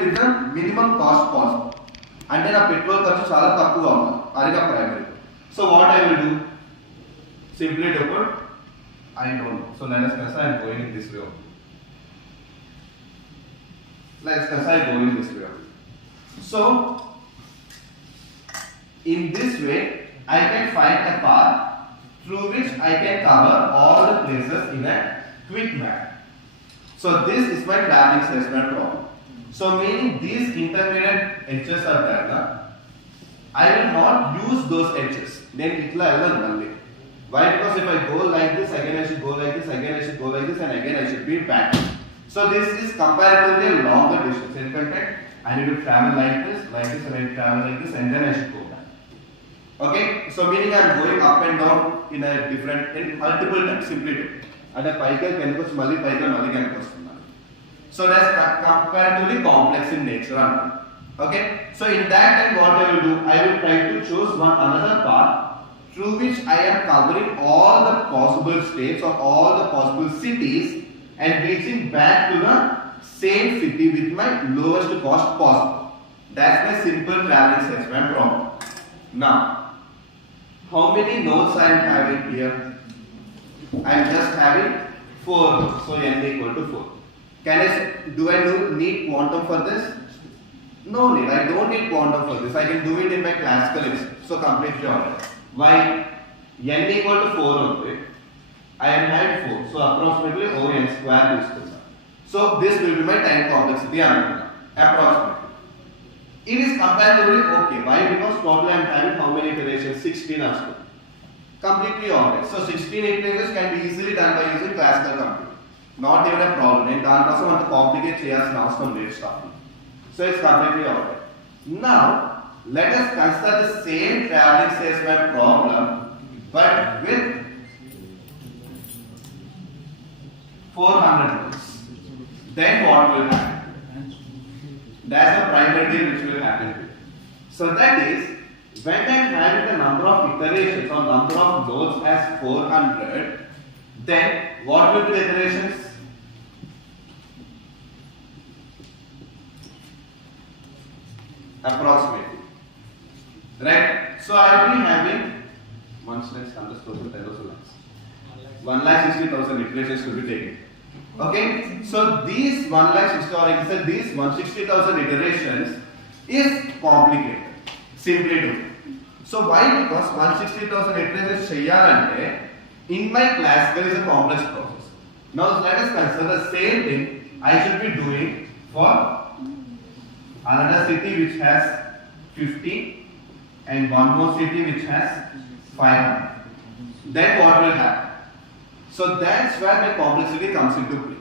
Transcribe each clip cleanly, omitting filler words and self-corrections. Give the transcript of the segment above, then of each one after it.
with the minimum cost possible. అంటే నా petrol ఖర్చు చాలా తక్కువగా ఉంది, అది నా primary. So what I will do? Simply to put, I don't know. So let us consider I am going in this way. Let's consider I go in this way. So in this way, I can find a path through which I can cover all the places in a quick manner. So this is my traveling salesman problem. So meaning these intermediate edges are there. I will not use those edges. Then it will only. Why? Because if I go like this, again I should go like this, again I should go like this, and again I should be back. So this is comparatively a longer distance. In fact, I need to travel like this, and I travel like this, and then I should go back. Okay? So meaning I am going up and down in multiple times. Simply do. And a cycle can go smally cycle, mali can go. So that's comparatively complex in nature. Okay? So in that time what I will do, I will try to choose another path through which I am covering all the possible states or all the possible cities and reaching back to the same city with my lowest cost possible. That's my simple traveling salesman problem. Now, how many nodes I am having here? I am just having 4 nodes. So n equal to 4. Do I need quantum for this? No need. I don't need quantum for this. I can do it in my classical example. So completely alright. Why? N equal to 4 only. I am having 4. So approximately O(n) square is this. So this will be my time complexity approximately. It is comparatively okay. Why? Because totally I am having how many iterations? 16 or so. Completely alright. So 16 iterations can be easily done by using classical computer. Not even a problem. And also want to complicate chaos now some rate stuff. So it's completely alright. Now let us consider the same traveling salesman problem, but with 400 nodes. Then what will happen? That's the primary which will happen. So that is, when I am having the number of iterations or number of nodes as 400, then what will be the iterations? Approximately. Right? So I will be having 1,60,000 iterations to be taken. Okay? So these 1,60,000 or these 160,000 iterations is complicated. Simply do. So why? Because 160,000 iterations cheyalante in my classical is a complex process. Now let us consider the same thing I should be doing for another city which has 50 and one more city which has 500. Then what will happen? So that's where my complexity comes into play.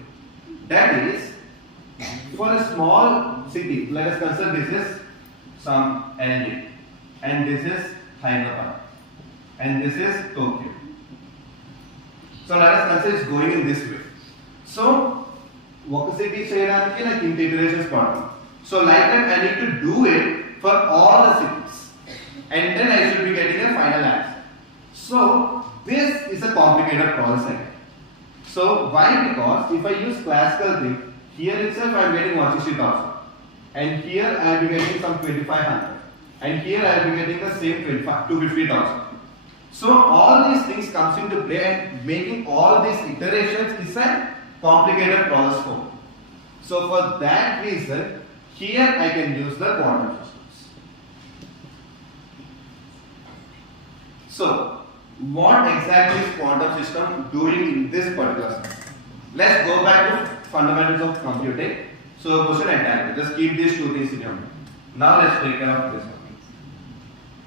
That is, for a small city, let us consider this is some LA and this is Hyderabad and this is Tokyo. So let us consider it's going in this way. So, one city cheyadaniki like integrations problem. So like that I need to do it for all the cities and then I should be getting a final answer. So this is a complicated process again. So why? Because if I use classical thing, here itself I am getting 160,000 and here I will be getting some 2,500 and here I will be getting the same 250,000. So all these things comes into play and making all these iterations is a complicated process for me. So for that reason, here I can use the quantum systems. So, what exactly is quantum system doing in this particular system? Let's go back to fundamentals of computing. So, question and time. Just keep these two things in your mind. Now, let's take care of this one.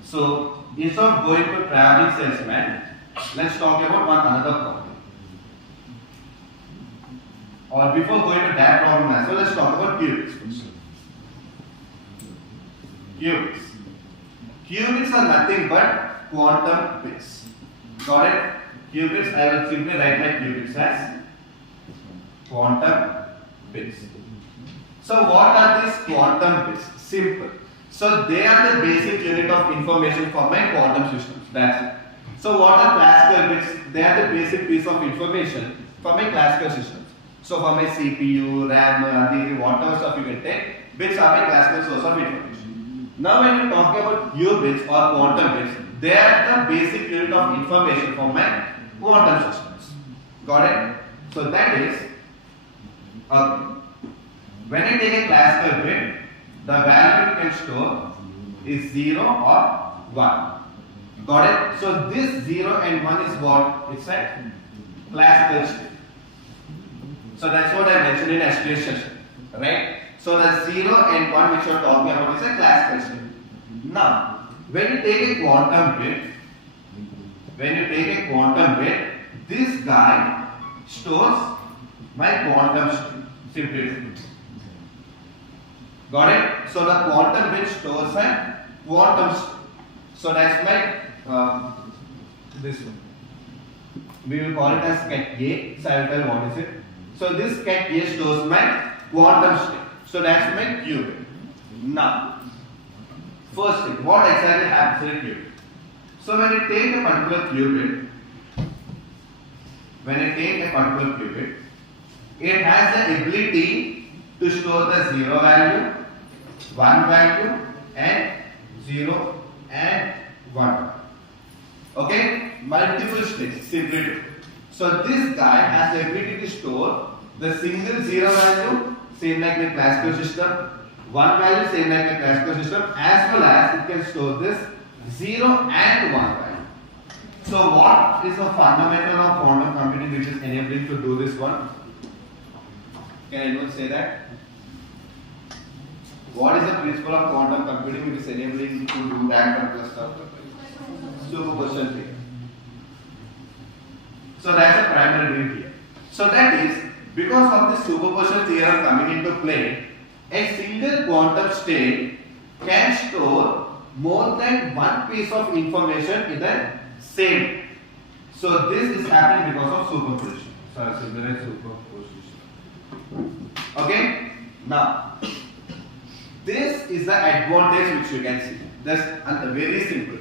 So, instead of going to traveling salesman, let's talk about another problem. Or before going to that problem as well, let's talk about qubits first. Qubits. Qubits are nothing but quantum bits. Got it? Qubits, I will simply write my qubits as quantum bits. So what are these quantum bits? Simple. So they are the basic unit of information for my quantum systems. That's it. So what are classical bits? They are the basic piece of information for my classical systems. So for my CPU, RAM, whatever stuff you can take, bits are my classical source of information. Now when we talk about qubits or quantum bits, they are the basic unit of information for my quantum systems. Got it? So that is, when I take a classical bit, the value it can store is 0 or 1. Got it? So this 0 and 1 is what? It's a classical state. So that's what I mentioned in yesterday's session, right? So the 0 and 1 which you are talking about is a classical state. Now, when you take a quantum bit, this guy stores my quantum state. Simply. Got it? So the quantum bit stores a quantum state. So that's my this one. We will call it as cat A. So I will tell what is it. So this cat A stores my quantum state. So that's my qubit. Now, first thing, what exactly happens in a qubit? So when I take a particular qubit, it has the ability to store the 0 value, 1 value, and 0 and 1. Okay? Multiple states, simply do. So this guy has the ability to store the single 0 value, same like my classical system, 1 value, same like my classical system, as well as it can store this 0 and 1 value. So what is the fundamental of quantum computing which is enabling to do this one? Can anyone say that? What is the principle of quantum computing which is enabling to do that particular stuff? Superposition theory. So that's a primary reason here. So that is, because of this superposition theorem coming into play, a single quantum state can store more than one piece of information in the same. So this is happening because of superposition. Sorry, superposition. Okay? Now, this is the advantage which you can see. That's very simple.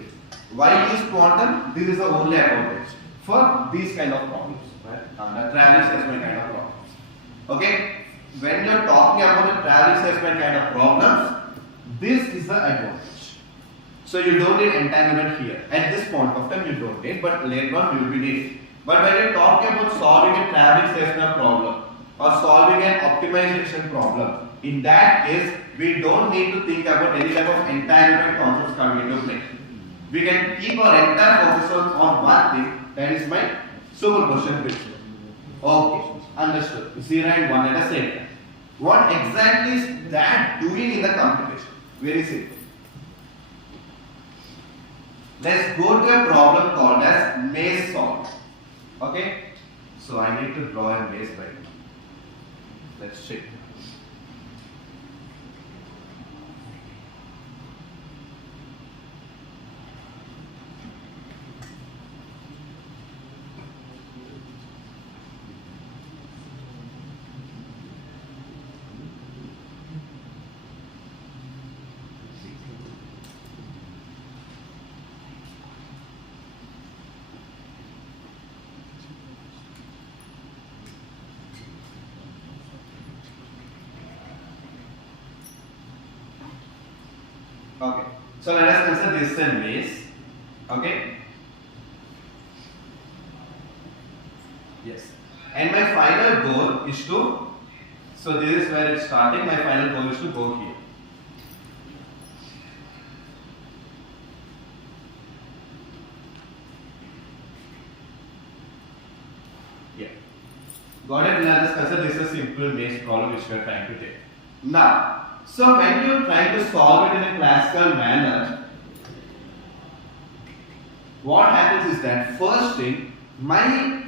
Why use quantum? This is the only advantage for these kind of problems. Right? The traveling salesman kind of problems. Okay? When you are talking about the traveling salesman kind of problems, this is the advantage. So you don't need entanglement here. At this point of time you don't need, but later on you will be needing. But when you are talking about solving a traveling salesman problem or solving an optimization problem, in that case we don't need to think about any type of entanglement concepts coming into play. We can keep our entire focus on one thing, that is my superposition principle. Okay, understood. 0 and 1 at the same time. What exactly is that doing in the computation? Very simple. Let's go to a problem called as maze solve. Okay? So I need to draw a maze right now. Let's check. Okay, so let us consider this a maze. Okay, yes, and my final goal is to, so this is where it's starting, my final goal is to go here. Yeah, got it? Now let's consider this a simple maze problem which we are trying to take. Now, so when you try to solve it in a classical manner, what happens is that first thing, my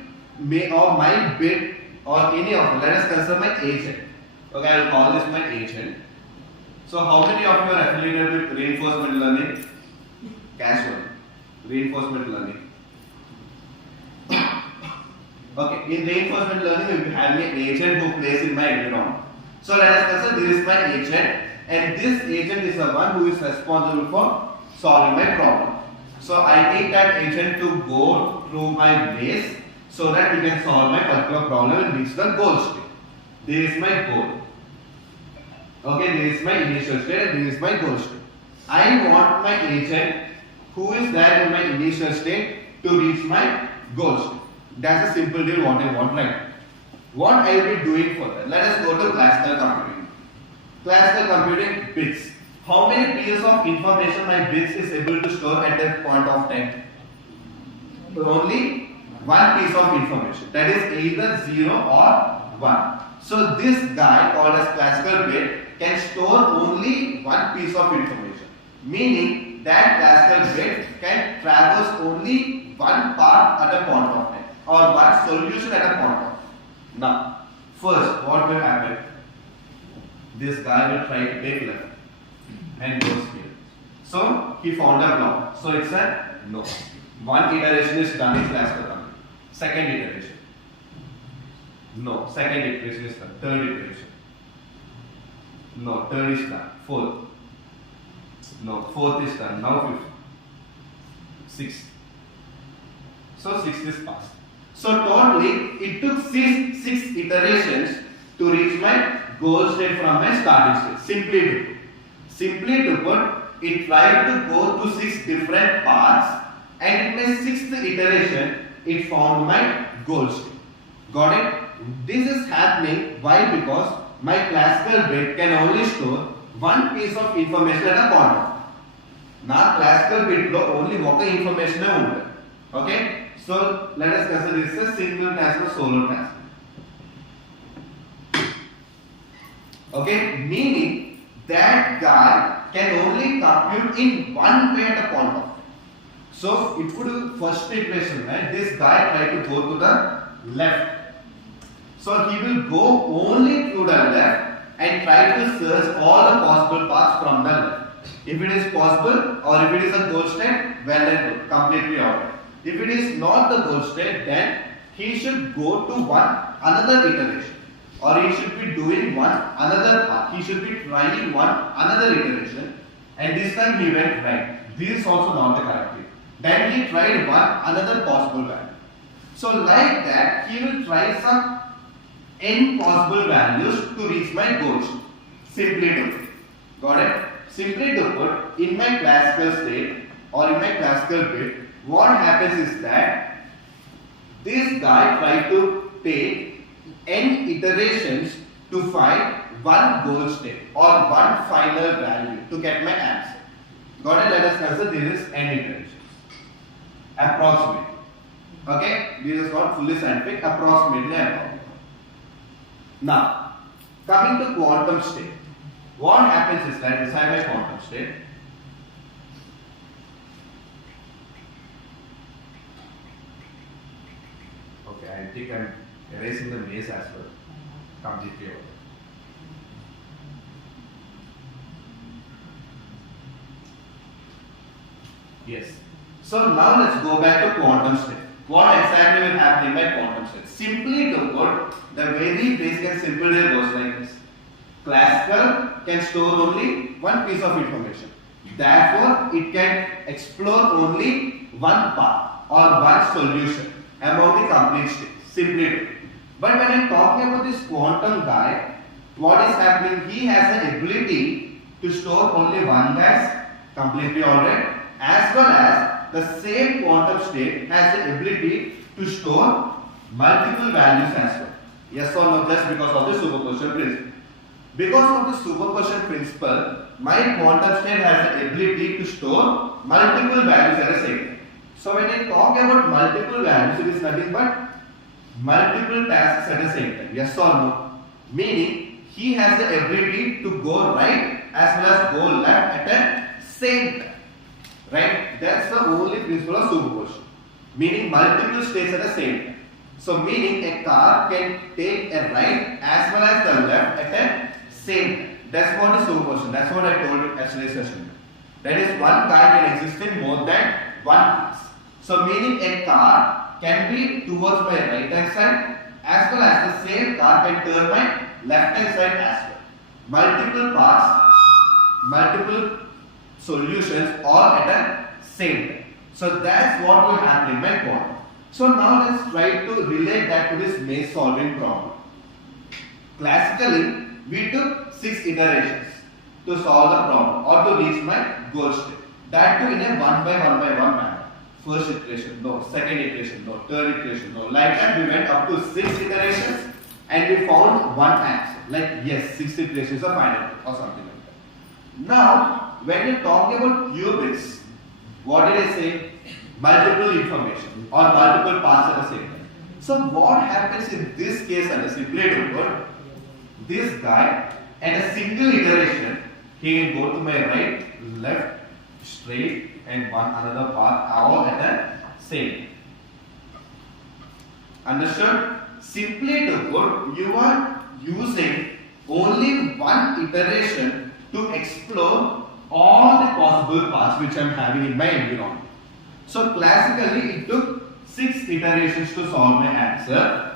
bit or any of them, let us consider my agent. Okay, I will call this my agent. So how many of you are affiliated with reinforcement learning? Casual. Reinforcement learning. Okay, in reinforcement learning we have an agent who plays in my environment. So let us consider this is my agent, and this agent is the one who is responsible for solving my problem. So I need that agent to go through my maze so that we can solve my particular problem and reach the goal state. This is my goal. Okay, this is my initial state, this is my goal state. I want my agent who is there in my initial state to reach my goal state. That's a simple deal what I want, right? What I will be doing for that? Let us go to classical computing. Classical computing, bits. How many pieces of information my bits is able to store at that point of time? Only one piece of information. That is either 0 or 1. So this guy called as classical bit can store only one piece of information. Meaning that classical bit can traverse only one path at a point of time or one solution at a point of time. Now, first what will happen? This guy will try to take left and goes here. So he found a block. So it's a no. One iteration is done in classical computing. Second iteration. No. Second iteration is done. Third iteration. No. Third is done. Fourth. No. Fourth is done. Now fifth. Sixth. So sixth is passed. So totally it took six iterations to reach my goal state from my starting state. Simply to put, it tried to go to 6 different paths, and in my 6th iteration, it found my goal state. Got it? This is happening. Why? Because my classical bit can only store one piece of information at a point of time. Now classical bit lo only one information undu. Okay? So let us consider this as single transfer, solo transfer. Okay? Meaning that guy can only compute in one way at a point of time. So if you do first equation, right, this guy try to go to the left. So he will go only to the left and try to search all the possible paths from the left. If it is possible or if it is a goal state, well and good, completely alright. If it is not the goal state, then he should go to another iteration. Or he should be doing another path. He should be trying another iteration, and this time he went right. This is also not the correct way. Then he tried another possible value. So like that, he will try some n possible values to reach my goals. Simply to put. Got it? Simply to put, in my classical state or in my classical bit, what happens is that this guy tried to take n iterations to find one goal state or one final value to get my answer. Got it? Let us consider this is n iterations. Approximately. Okay? This is not fully scientific, approximately I am. Now, coming to quantum state. What happens is that this is my quantum state. Okay, I think I am erasing the maze as well. Completely over. Yes. So now let's go back to quantum state. What exactly will happen in my quantum state? Simply to put, the very basic and simple way goes like this. Classical can store only one piece of information. Therefore, it can explore only one path or one solution among the complete state. Simply to put. But when I'm talking about this quantum guy, what is happening? He has the ability to store only one gas, completely alright, as well as the same quantum state has the ability to store multiple values as well. Yes or no? Just because of the superposition principle. Because of the superposition principle, my quantum state has the ability to store multiple values at the same time. So when I talk about multiple values, it is nothing but multiple tasks at the same time. Yes or no? Meaning he has the ability to go right as well as go left at the same time. Right? That's the only principle of superposition. Meaning multiple states at the same time. So meaning a car can take a right as well as the left at the same time. That's what is superposition. That's what I told you yesterday's session. That is, one car can exist in more than one place. So meaning a car can be towards my right hand side as well as the same car can turn my left hand side as well. Multiple paths, multiple solutions all at the same time. So that's what will happen in my quantum. So now let's try to relate that to this maze solving problem. Classically, we took 6 iterations to solve the problem or to reach my goal state. That too in a one by one manner. First iteration, no. Second iteration, no. Third iteration, no. Like that we went up to 6 iterations and we found one answer. Like yes, 6 iterations are final or something like that. Now, when you're talking about qubits, what did I say? Multiple information or multiple paths at the same time. So what happens in this case, and simply to put, this guy at a single iteration, he will go to my right, left, straight and one another path all at the same. Understood? Simply to put, you are using only one iteration to explore all the possible paths which I am having in my environment. So classically it took 6 iterations to solve my answer.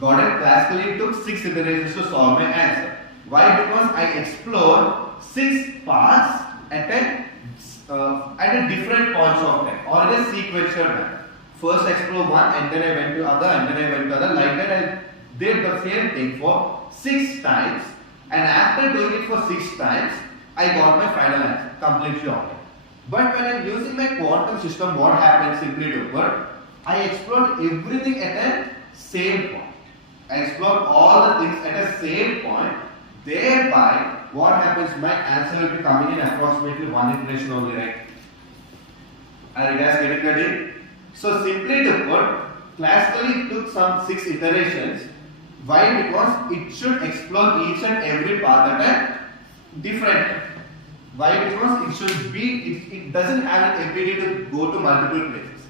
Got it? Classically it took 6 iterations to solve my answer. Why? Because I explored 6 paths at a different points of time or in a sequential manner. First I explored one and then I went to other and then I went to other. Like that I did the same thing for 6 times, and after doing it for 6 times I got my final answer completely okay. But when I am using my quantum system, what happens simply to put, I explored everything at a same point. I explored all the things at a same point. Thereby, what happens? My answer will be coming in approximately one iteration only, right? Are you guys getting ready? So simply to put, classically it took some 6 iterations. Why? Because it should explore each and every path at a different time. Why? Because it doesn't have an ability to go to multiple places.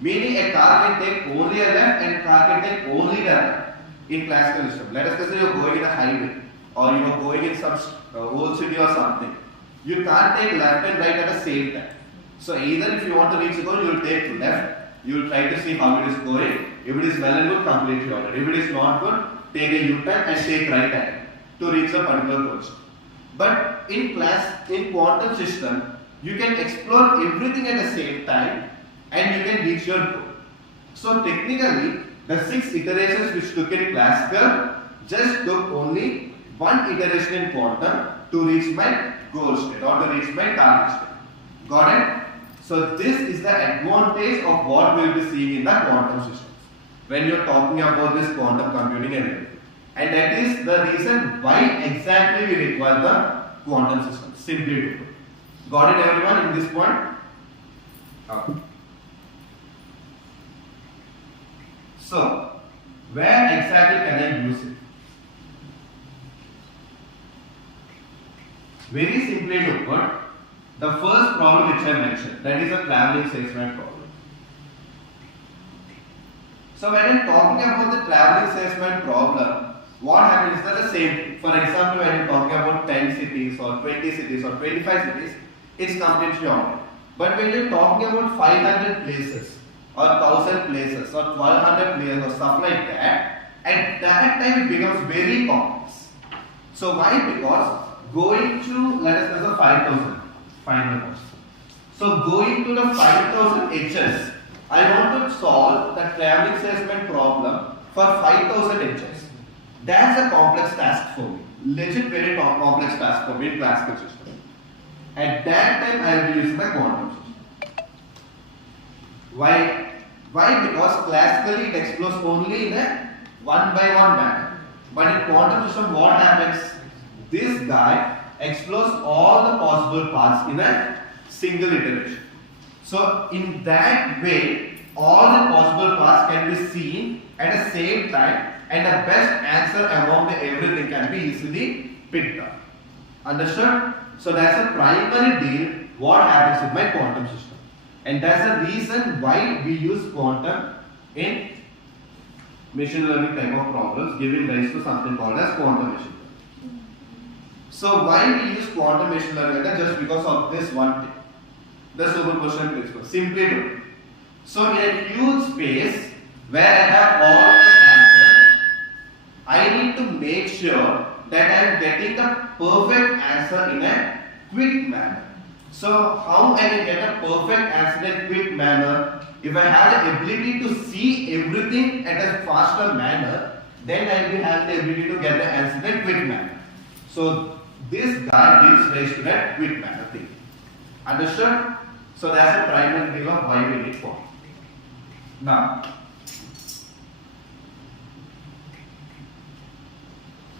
Meaning a car can take only a left and a car can take only the right in classical system. Let us say you are going in a highway or you are going in some old city or something. You can't take left and right at the same time. So either if you want to reach a goal, you will take left. You will try to see how it is going. If it is well and good, completely ordered. If it is not good, take a U-turn and take right hand to reach a particular goal. But in quantum system, you can explore everything at the same time and you can reach your goal. So technically, the 6 iterations which took in classical just took only one iteration in quantum to reach my goal state or to reach my target state. Got it? So this is the advantage of what we will be seeing in the quantum systems when you are talking about this quantum computing and everything. And that is the reason why exactly we require the quantum system. Simply to put. Got it everyone in this point? Okay. So, where exactly can I use it? Very simply to put, the first problem which I mentioned, that is a traveling salesman problem. So when I am talking about the traveling salesman problem, what happens is that the same. For example, when I'm talking about 10 cities or 20 cities or 25 cities, it's completely okay. But when you're talking about 500 places or 1000 places or 1200 places or stuff like that, at that time it becomes very complex. So why? Because going to, let us say 5000 final question. So going to the 5000 HS, I want to solve the traveling salesman problem for 5000 HS. That's a complex task for me. Legit very complex task for me in classical system. At that time I will be using the quantum system. Why? Because classically it explores only in a one by one manner. But in quantum system what happens? This guy explores all the possible paths in a single iteration. So in that way, all the possible paths can be seen at the same time and the best answer among the everything can be easily picked up. Understood? So that's a primary deal what happens with my quantum system. And that's the reason why we use quantum in machine learning type of problems, giving rise to something called as quantum machine learning. So why we use quantum machine learning? Just because of this one thing. The superposition principle. Simply do. So in a huge space where I have all the answers, I need to make sure that I am getting the perfect answer in a quick manner. So how I can get a perfect answer in a quick manner? If I have the ability to see everything at a faster manner, then I will have the ability to get the answer in a quick manner. So this guy gives rise to that quick manner thing. Understood? So that's the primary deal of why we need for. Now,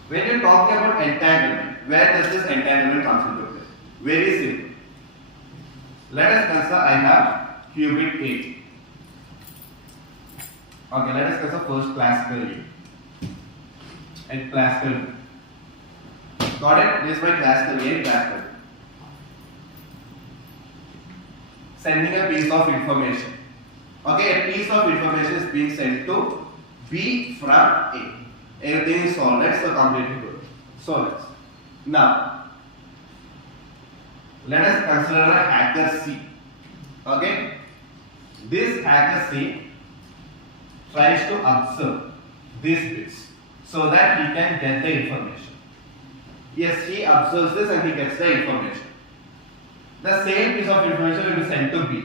when you're talking about entanglement, where does this entanglement come into play? Very simple. Let us consider I have cubic A. Okay, let us consider first classical A and classical B. Got it? This is my classical A and classical B. Sending a piece of information. Okay, a piece of information is being sent to B from A. Everything is solved, so completely good. So let's. Now, let us consider a hacker C. Okay, this hacker C tries to observe these bits so that he can get the information. Yes, he observes this and he gets the information. The same piece of information will be sent to B.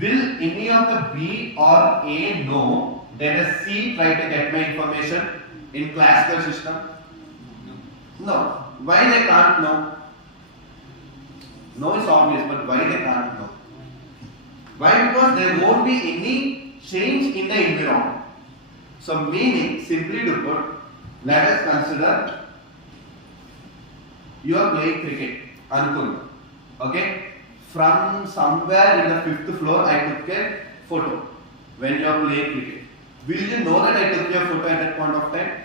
Will any of the B or A know that a C tried to get my information in classical system? No. Why they can't know? No is obvious, but why they can't know? Why? Because there won't be any change in the environment. So meaning, simply to put, let us consider you are playing cricket. Anukul. Okay? From somewhere in the 5th floor, I took a photo when you are playing cricket. Will you know that I took your photo at that point of time?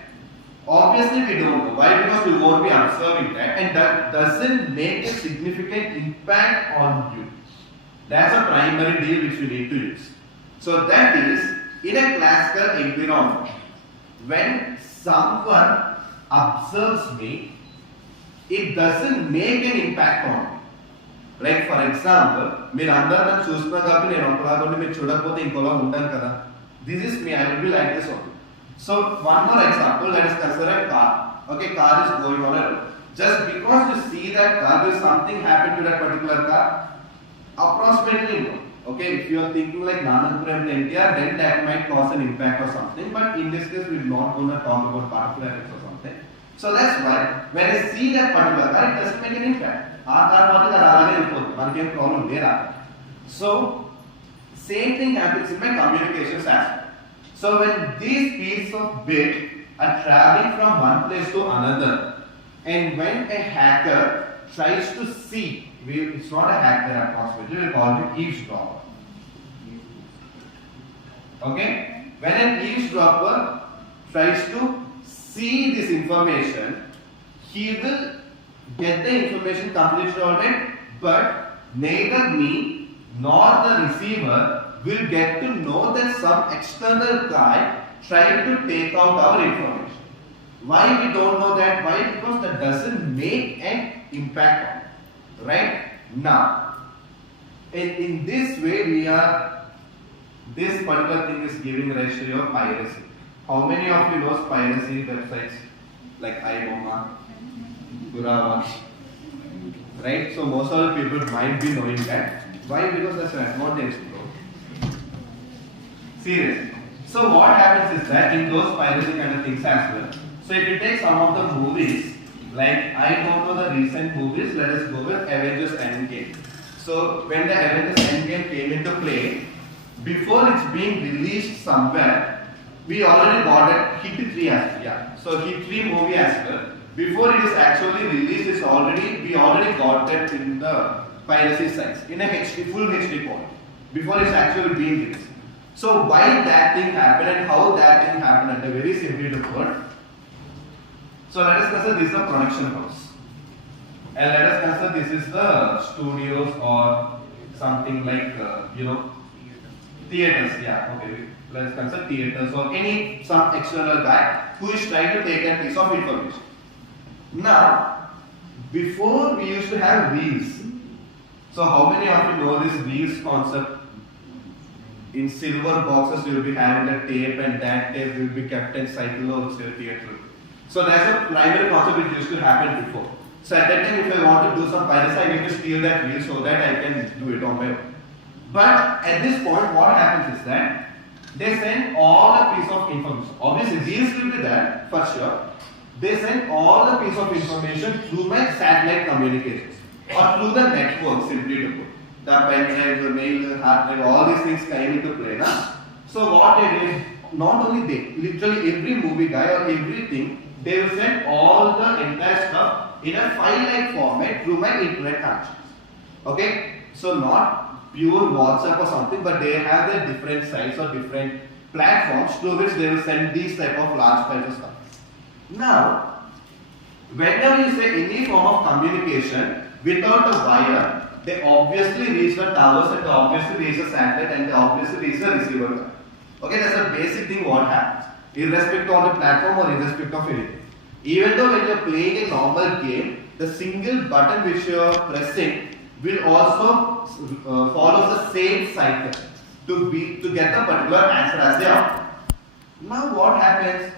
Obviously, we don't know. Why? Because we won't be observing that, and that doesn't make a significant impact on you. That's a primary deal which we need to use. So that is, in a classical environment, when someone observes me, it doesn't make an impact on me. Like for example, మీరు అందరూ నన్ను చూస్తున్నారు కాబట్టి నేను ఒకలాగా ఉండి మీరు చూడకపోతే ఇంకోలా ఉంటాను కదా. This is me, I will be like this only. So one more example, let us consider a car. Okay, car is going on a road. Just because you see that car, will something happen to that particular car? Approximately no. Okay, if you are thinking like Nananpuram to NTR, then that might cause an impact or something. But in this case, we are not going to talk about particularities or something. So that's why when I see that particular car, it doesn't make an impact. Our car is problem there. So same thing happens in my communications aspect. So when these pieces of bit are traveling from one place to another, and when a hacker tries to see, it's not a hacker approximately, we call it eavesdropper. Okay? When an eavesdropper tries to see this information, he will get the information completely alright, but neither me nor the receiver will get to know that some external guy tried to take out our information. Why we don't know that? Why? Because that doesn't make an impact on it. Right? Now, in this way this particular thing is giving rise to your piracy. How many of you know piracy websites like iBoma, Gurava? Right? So most of the people might be knowing that. Why? Because that's an advantage. Seriously. So what happens is that in those piracy kind of things as well. So if you take some of the movies, like I don't know the recent movies, let us go with Avengers Endgame. So when the Avengers Endgame came into play, before it's being released somewhere, we already got a Hit 3 as well. Yeah. So Hit 3 movie as well. Before it is actually released, we already got that in the piracy sites in a HD, full HD quality. Before it's actually being released. So why that thing happened and how that thing happened at a very simply to put. So let us consider this is the production house. And let us consider this is the studios or something like, theaters. Yeah, okay. Let us consider theaters or some external guy who is trying to take a piece of information. Now, before we used to have reels. So how many of you know this reels concept? In silver boxes, you will be having a tape, and that tape will be kept in cycle or theater. So that's a primary concept which used to happen before. So at that time, if I want to do some piracy, I need to steal that reel so that I can do it on my own. But at this point, what happens is that they send all the piece of information. Obviously, these will be there for sure. They send all the piece of information through my satellite communications or through the network, simply to put. The pen drive, the mail, hard drive, all these things come into play. Na? So what they do, not only they, literally every movie guy or everything, they will send all the entire stuff in a file-like format through my internet connections. Okay? So not pure WhatsApp or something, but they have their different sites or different platforms through which they will send these type of large files of stuff. Now, whenever you say any form of communication without a wire, they obviously reach the towers and they obviously reach the satellite and they obviously reach the receiver. Okay, that's a basic thing what happens, irrespective of the platform or irrespective of anything. Even though when you are playing a normal game, the single button which you are pressing will also follow the same cycle to get the particular answer as the output. Now what happens?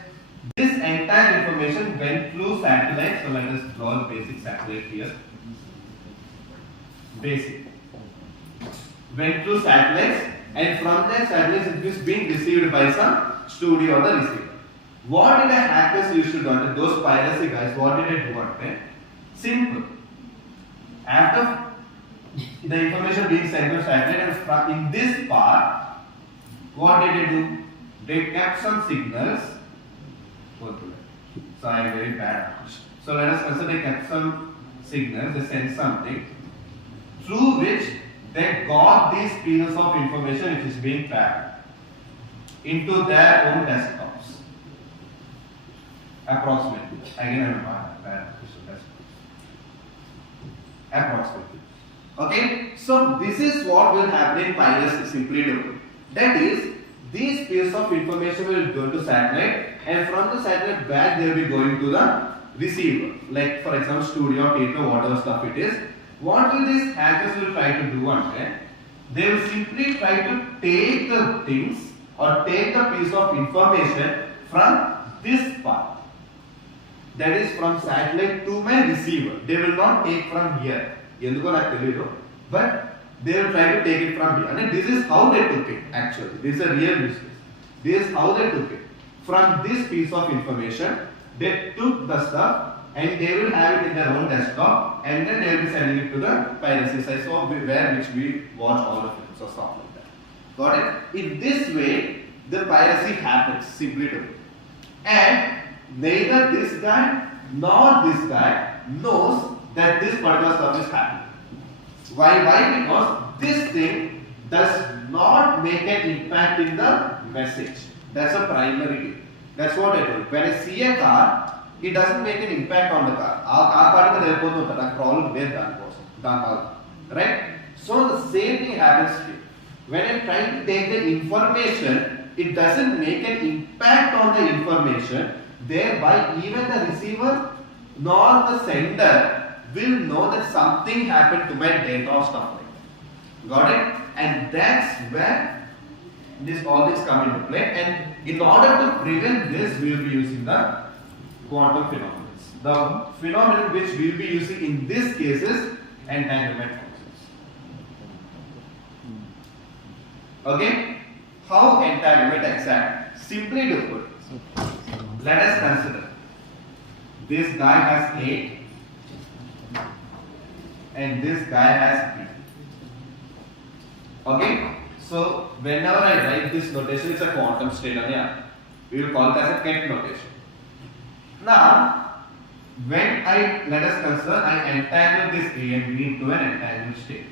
This entire information went through satellite. So let us draw a basic satellite here. Basic. Went through satellites, and from that satellites it is being received by some studio or the receiver. What did the hackers used to do? Those piracy guys, what did they do? Simple. After the information being sent to satellite, and in this part, what did they do? They kept some signals. So I am very bad. So let us consider they kept some signals, they sent something through which they got these pieces of information which is being tracked into their own desktops. Approximately. Again, I am bad. Approximately. Okay, so this is what will happen in piracy, simply to. That is, these pieces of information will go to satellite, and from the satellite back they will be going to the receiver. Like for example, studio, paper, whatever stuff it is. What will these hackers will try to do? They will simply try to take the things or take the piece of information from this part. That is from satellite to my receiver. They will not take from here. But they will try to take it from here. And this is how they took it actually. This is a real use case. This is how they took it. From this piece of information, they took the stuff and they will have it in their own desktop, and then they will be sending it to the piracy site, so where which we watch all the films or stuff like that. Got it? In this way, the piracy happens, simply to. And neither this guy nor this guy knows that this particular stuff is happening. Why? Because this thing does not make an impact in the message. That's a primary thing. That's what I told. When I see a car, it doesn't make an impact on the car. Our car part is a problem with that person. Right? So the same thing happens here. When I'm trying to take the information, it doesn't make an impact on the information. Thereby, even the receiver nor the sender will know that something happened to my data or stuff like that. Got it? And that's where all this come into play. And in order to prevent this, we will be using the quantum phenomena. The phenomenon which we will be using in this case is entanglement functions. Okay? How entanglement exact? Simply to put, let us consider this guy has A and this guy has B. Okay? So whenever I write this notation, it's a quantum state. We will call it as a Kent notation. Now, when let us consider, I entangle this A and B into an entangled state.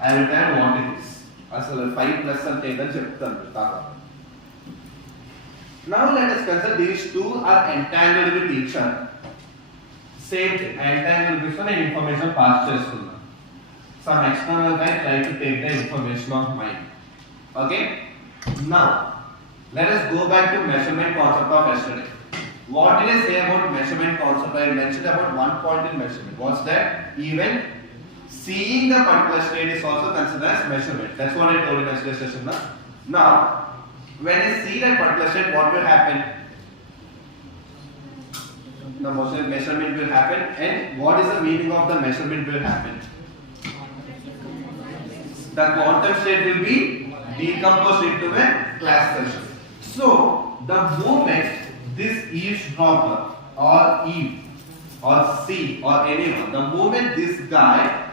I will tell what it is. As 5 plus something. Now let us consider these two are entangled with each other. Same thing, entangled with one and information passed chestuna. Some external guy try to take the information of mine. Okay? Now, let us go back to measurement concept of yesterday. What did I say about measurement concept? I mentioned about one point in measurement. What's that? Even seeing the particular state is also considered as measurement. That's what I told in yesterday's session. Now, when I see that particular state, what will happen? The measurement will happen. And what is the meaning of the measurement will happen? The quantum state will be decomposed into a classical state. So the moment this eavesdropper or Eve or C or anyone, the moment this guy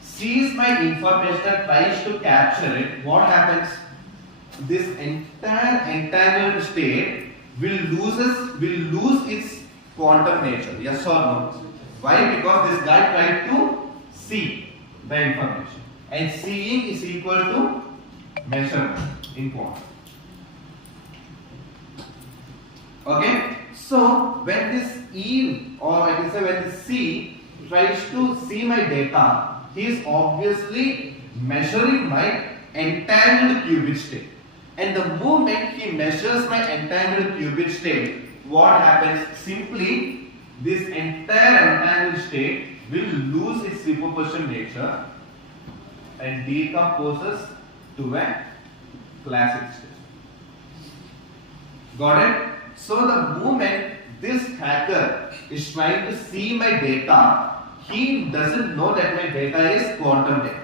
sees my information and tries to capture it, what happens? This entire entangled state will lose its quantum nature. Yes or no? Why? Because this guy tried to see the information, and seeing is equal to measurement in quantum. Okay, so when this Eve, or I can say when this C tries to see my data, he is obviously measuring my entangled qubit state. And the moment he measures my entangled qubit state, what happens? Simply, this entire entangled state will lose its superposition nature and decomposes to a classic state. Got it? So the moment this hacker is trying to see my data, he doesn't know that my data is quantum data.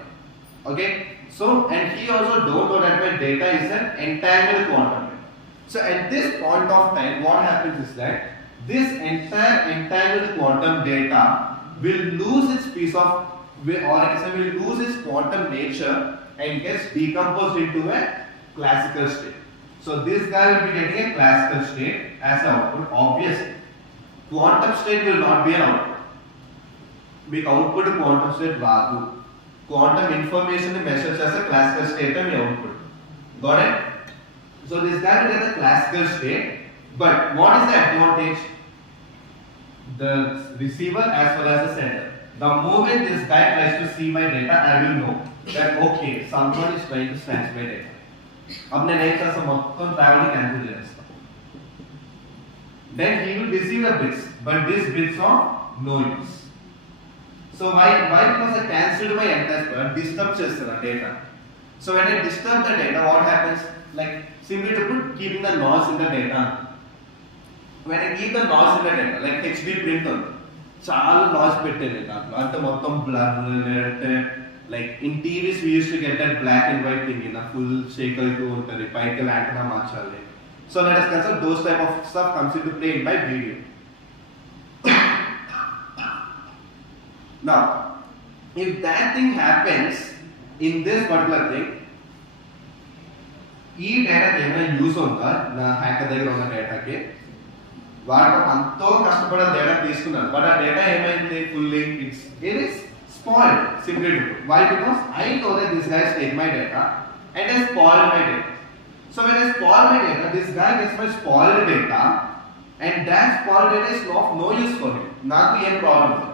Okay? So, and he also don't know that my data is an entangled quantum data. So at this point of time, what happens is that this entire entangled quantum data will lose its piece of, or I can say will lose its quantum nature and gets decomposed into a classical state. So this guy will be getting a classical state as an output. Obviously, quantum state will not be an output. Big output quantum state value. Quantum information measures as a classical state and output. Got it? So this guy will get a classical state. But what is the advantage? The receiver as well as the sender. The moment this guy tries to see my data, I will know that okay, someone is trying to snatch my data. अब मैं नहीं कर सकता travel cancel करेगा. Then he will receive the bits, but these bits are no use. So why? Because I cancelled my entire disturb data. So when I disturb the data, what happens? Like simply to put, keeping the noise in the data. When I keep the noise in the data, like HD printer, చాలా noise పెట్టేది దాంట్లో. అంటే మొత్తం blur, like in TVs we used to get that black and white thing in a full shaker to ఉంటుంది పైకి antenna మార్చాలి. So let us consider those type of stuff comes into play in my video. Now, if that thing happens in this particular thing, ఈ డేటాకి ఏమైనా use ఉందా నా hacker దగ్గర ఉన్న డేటాకి? వాడు అంతో కష్టపడే డేటా తీసుకున్నాను, బట్ ఆ డేటా ఏమైంది? Fully it is spoiled. Simply to put, why? Because I know that this guy is taking my data and has spoiled my data. So when I spoil my data, this guy gets my spoiled data, and that spoiled data is of no use for him. నాకు ఏం problem లేదు.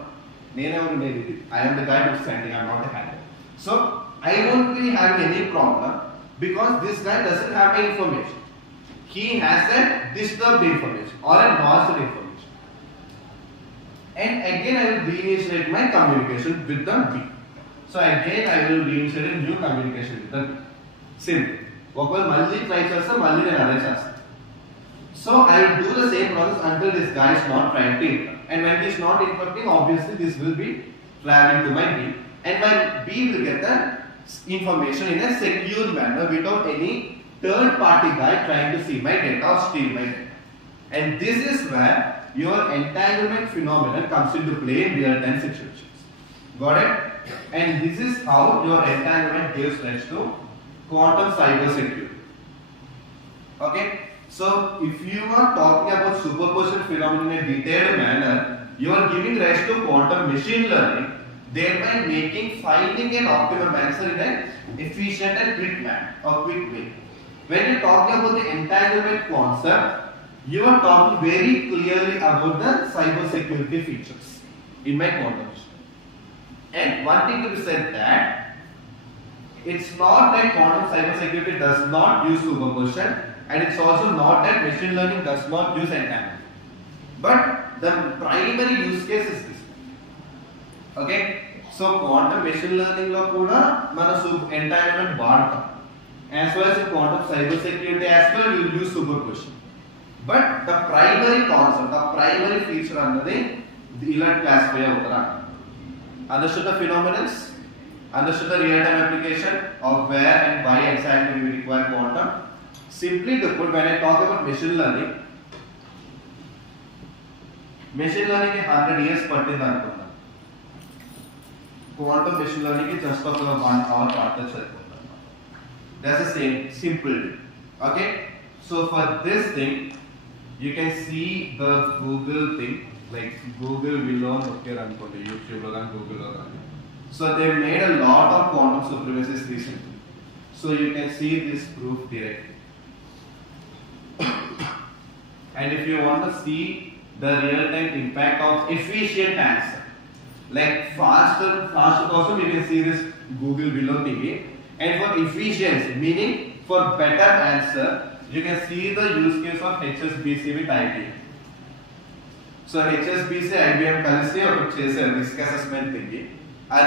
I am the guy who is sending, I am not the hacker. So I won't be having any problem because this guy doesn't have my information. He has a disturbed information or a lost information. And again I will reinitiate my communication with the B. So again I will reinitiate a new communication with the B. Simple. ఒకవేళ మళ్ళీ try చేస్తే మళ్ళీ నేను అదే చేస్తాను. So I will do the same process until this guy is not trying to interrupt. And when he is not interrupting, obviously this will be traveling to my B, and my B will get the information in a secure manner without any third party guy trying to see my data or steal my data. And this is where your entanglement phenomenon comes into play in real time situations. Got it? And this is how your entanglement gives rise to quantum cyber security. Okay? So if you are talking about superposition phenomenon in a detailed manner, you are giving rise to quantum machine learning, thereby making finding an optimum answer in an efficient and quick way. When you are talking about the entanglement concept, you are talking very clearly about the cyber security features in my quantum machine. And one thing to be said that it's not that quantum cyber security does not use superposition, and it's also not that machine learning does not use entanglement. But the primary use case is this. Okay? So quantum machine learning lo kuda mana entanglement vaadtam. As well as in quantum cyber security as well we will use superposition. But the primary concept, the primary feature annadi ila classify avutara. Understood the phenomena? Understood the real-time application of where and why exactly we require quantum? Simply to put, when I talk about machine learning is 100 years పట్టింది అనుకుందాం. Quantum machine learning is just ఒక 1 hour పడితే సరిపోతుంది. That's the same simple. Okay, so for this thing you can see the Google thing, like Google will on okay అనుకోండి, YouTube లో కానీ Google లో కానీ. So they made a lot of quantum supremacies recently. So you can see this proof directly. And if you want to see the real-time impact of efficient answer, like faster also you can see this Google below thingy. And for efficiency, meaning for better answer, you can see the use case of HSBC with IBM. So HSBC IBM కలిసి ఒక చేశారు risk assessment thingy. ఆ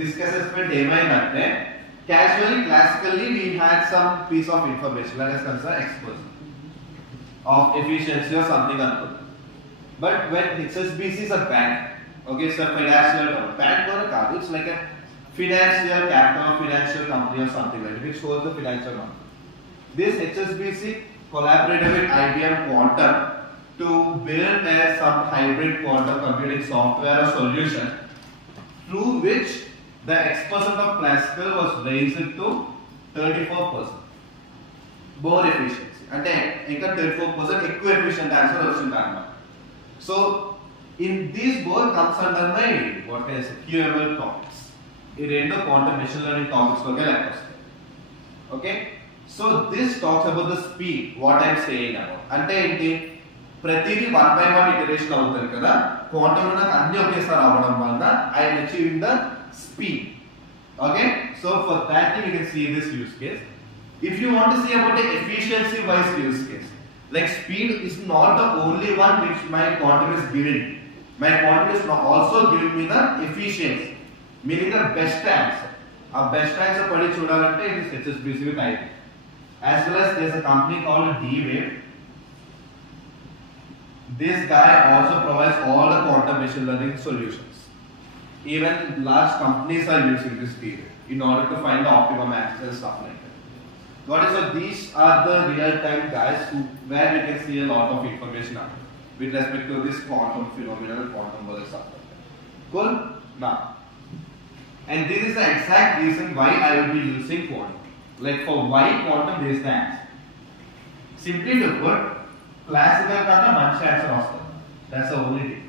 risk assessment ఏమైందంటే casually classically we had some piece of information, let us consider exposure of efficiency or something అనుకుందాం. But when HSBC is a bank, okay, so financial bank or a card, it's like a financial capital, financial company or something like that, which holds the financial money. This HSBC collaborated with IBM Quantum to build some hybrid quantum computing software or solution through which the X% of classical was raised to 34%. More efficiency. అంటే ఇంకా 34% ఎక్కువ efficient answer వచ్చింది అన్నమాట. So in these both comes under my what is QML topics. ఈ రెండు quantum machine learning topics లోకే లెక్క వస్తాయి. Okay, so this talks about the speed what I'm saying about. అంటే ఏంటి, ప్రతిదీ 1 by 1 ఇటరేషన్ అవుతుంది కదా, క్వాంటమ్ లో నాకు అన్ని ఒకేసారి అవ్వడం వల్ల I'm achieving the speed. Okay, so for that you can see this use case. If you want to see about the efficiency wise use case, like speed is not the only one which my quantum is giving. My quantum is also giving me the efficiency, meaning the best answer. A best answer padi chudalante it is HSBC with IP. As well as there is a company called D-Wave. This guy also provides all the quantum machine learning solutions. Even large companies are using this D-Wave in order to find the optimum answer and stuff like that. What is so these are the real-time guys where we can see a lot of information out with respect to this quantum phenomenon, quantum world stuff. Cool? Now, and this is the exact reason why I will be using quantum. Like for why quantum, this is the answer. Simply to put, classical kata manchi answer vastadu. That's the only thing.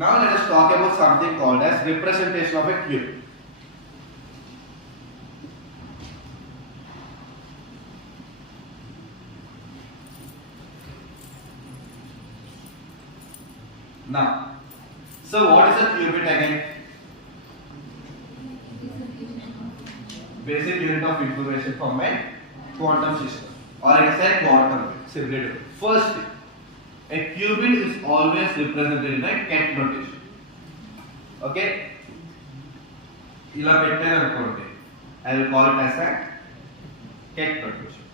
Now, let us talk about something called as representation of a cube. Now, so what is a qubit again? Basic unit of information for my quantum system, or I can say quantum simply. First thing, a qubit is always represented in a ket notation. Okay? Ila pettanu anukondi, I will call it as a ket notation.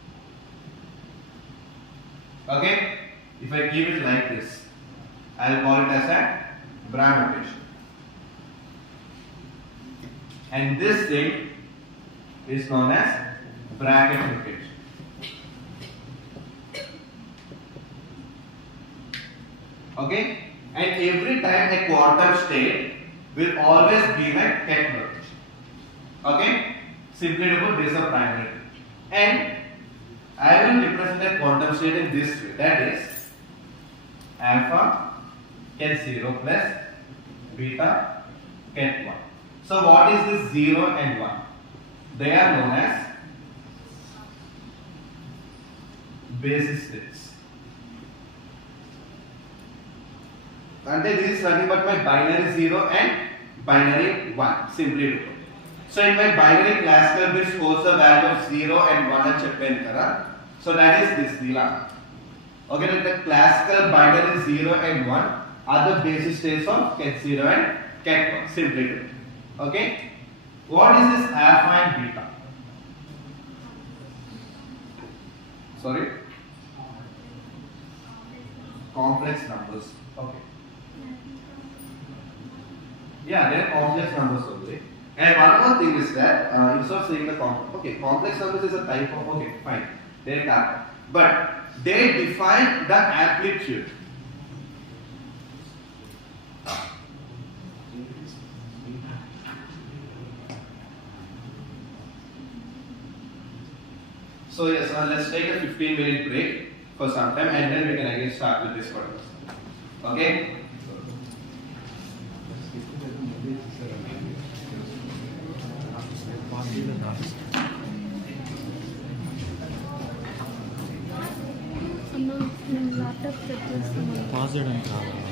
Okay? If I keep it like this, I will call it as a bra notation. And this thing is known as bracket notation. Okay, and every time a quantum state will always be a ket notation. Okay, simply to put, this is a primary, and I will represent a quantum state in this way, that is alpha ket 0 plus beta ket 1. So what is this 0 and 1? They are known as basis states. And this is nothing but my binary 0 and binary 1, simply to put. So in my binary classical bits holds the value of 0 and 1 and cheppenu kada. So that is this nila. Okay, the classical binary 0 and 1 are the basis states of ket 0 and ket 1, simply to put. Okay, what is this alpha and beta? Sorry, complex numbers. Okay. Yeah, they are complex numbers only. And one more thing is that instead of saying the complex numbers is a type of fine. They are but they define the amplitude. So yes, let's take a 15-minute break for some time, and then we can again start with this one. Okay? laptop